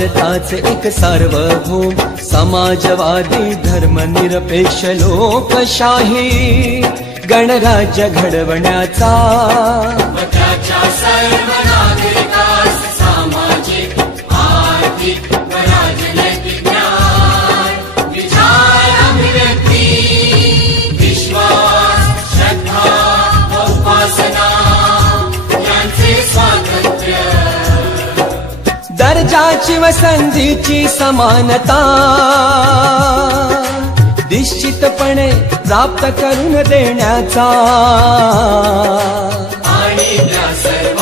भारताचे एक सार्वभौम समाजवादी धर्मनिरपेक्ष लोकशाही गणराज्य घडवण्याचा त्याच्या सर्व नागरिकास सामाजिक आर्थिक व राजनैतिक न्याय विचार अभिव्यक्ती विश्वास श्रद्धा व उपासना यांचे स्वातंत्र्य दर्जाची व संधीची समानता निश्चितपणे प्राप्त करून देण्याचा आणि त्या सर्व